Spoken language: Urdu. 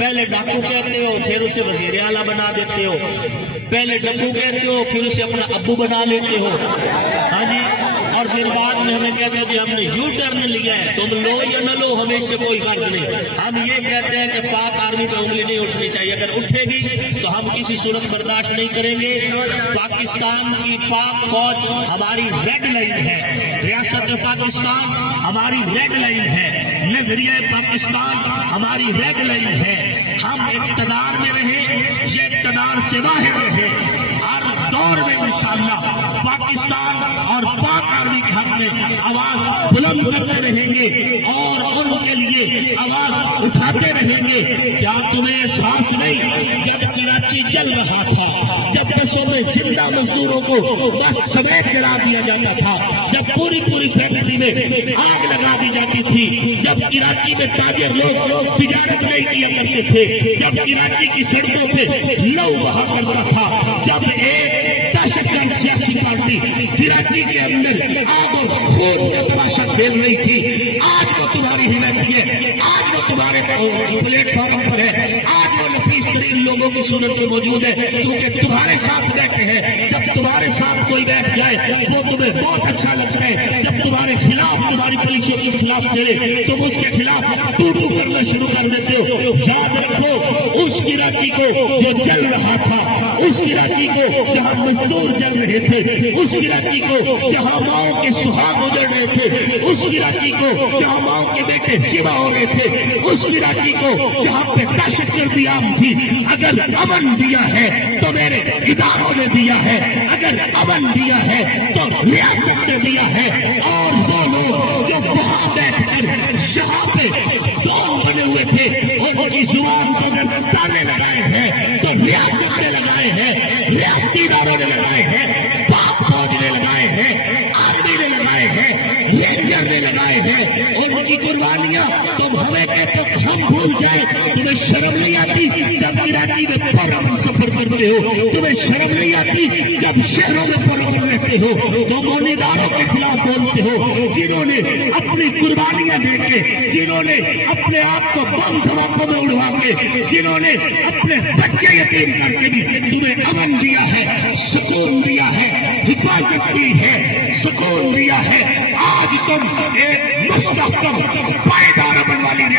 پہلے ڈاکو کہتے ہو پھر اسے وزیر اعلیٰ بنا دیتے ہو، پہلے ڈاکو کہتے ہو پھر اسے اپنا ابو بنا لیتے ہو، ہاں جی، اور پھر بعد میں ہمیں کہتے ہیں کہ ہم نے یو ٹرن لیا ہے، تم لو یا نہ لو ہمیں اس سے کوئی غرض نہیں۔ ہم یہ کہتے ہیں کہ پاک آرمی پہ انگلی نہیں اٹھنی چاہیے، اگر اٹھے گی تو ہم کسی صورت برداشت نہیں کریں گے۔ پاکستان کی پاک فوج ہماری ریڈ لائن ہے، ریاست پاکستان ہماری ریڈ لائن ہے، نظریہ پاکستان ہماری ریڈ لائن ہے۔ ہم اقتدار میں رہے، یہ اقتدار سے باہر رہے، ہر دور میں انشاءاللہ پاکستان اور پاک آرمی کے حق میں آواز بلند کرتے رہیں گے اور ان کے لیے آواز اٹھاتے رہیں گے۔ کیا تمہیں احساس نہیں جب کراچی جل رہا تھا، جب بسوں میں زندہ مزدوروں کو بس سمیت گرا دیا جاتا تھا، جب پوری فیکٹری میں آگ لگا دی جاتی تھی، جب کراچی میں تاجر لوگ تجارت نہیں کیا کرتے تھے، جب کراچی کی سڑکوں پہ لو بہا کرتا تھا، جب ایک دہشت گرد سیاسی پارٹی کراچی کے اندر آگ اور خون کا تماشا کھیل رہی تھی، آج وہ تمہاری ہمت ہے، آج وہ تمہارے پلیٹ فارم پر ہے، آج وہ نفیس ترین لوگوں کی صورت میں موجود ہے کیونکہ تمہارے ساتھ بیٹھے ہیں۔ جب تمہارے ساتھ کوئی بیٹھ جائے وہ تمہیں بہت اچھا لگتا ہے، جب تمہارے خلاف تمہاری پالیسیوں کے خلاف چلے تم اس کے خلاف تو کرنا شروع کر دیتے ہو۔ یاد رکھو اس کراچی کو جو جل رہا تھا، اس کراچی کو جہاں مزدور جل رہے تھے، اس کراچی کو جہاں ماؤں کے سہاگ اجڑ رہے تھے، اس کراچی کو جہاں ماؤں کے بیٹے سوا ہو رہے تھے، اس کراچی کو جہاں پہ دہشت گردی عام تھی، اگر امن دیا ہے تو میرے اداروں نے دیا ہے، اگر امن دیا ہے تو ریاست نے دیا ہے، اور وہ لوگ جو وہاں بیٹھ کر یہاں پہ ڈوم بنے ہوئے تھے ان کی زبان کو اگر تانے لگائے ہیں تو ریاست نے لگائے ہیں، ریاستی اداروں نے لگائے ہیں، پاک فوج نے لگائے ہیں، آرمی نے لگائے ہیں، رینجر نے لگائے ہیں، ان کی قربانیاں تم ہمیں کہتے ہو ہم بھول جائیں۔ تمہیں شرم نہیں آتی جب کراچی میں پرامن سفر کرتے ہو؟ تمہیں شرم نہیں آتی جب شہروں میں پرامن رہتے ہو؟ تم ان اداروں کے خلاف بولتے ہو جنہوں نے اپنی قربانیاں دے کے، جنہوں نے اپنے آپ کو بم دھماکوں میں اڑوا کے، جنہوں نے اپنے بچے یتیم کر کے بھی تمہیں امن دیا ہے، سکون دیا ہے، حفاظت دی ہے، سکون دیا ہے۔ آج تم ایک مستحکم پائیدار امن والی ریاست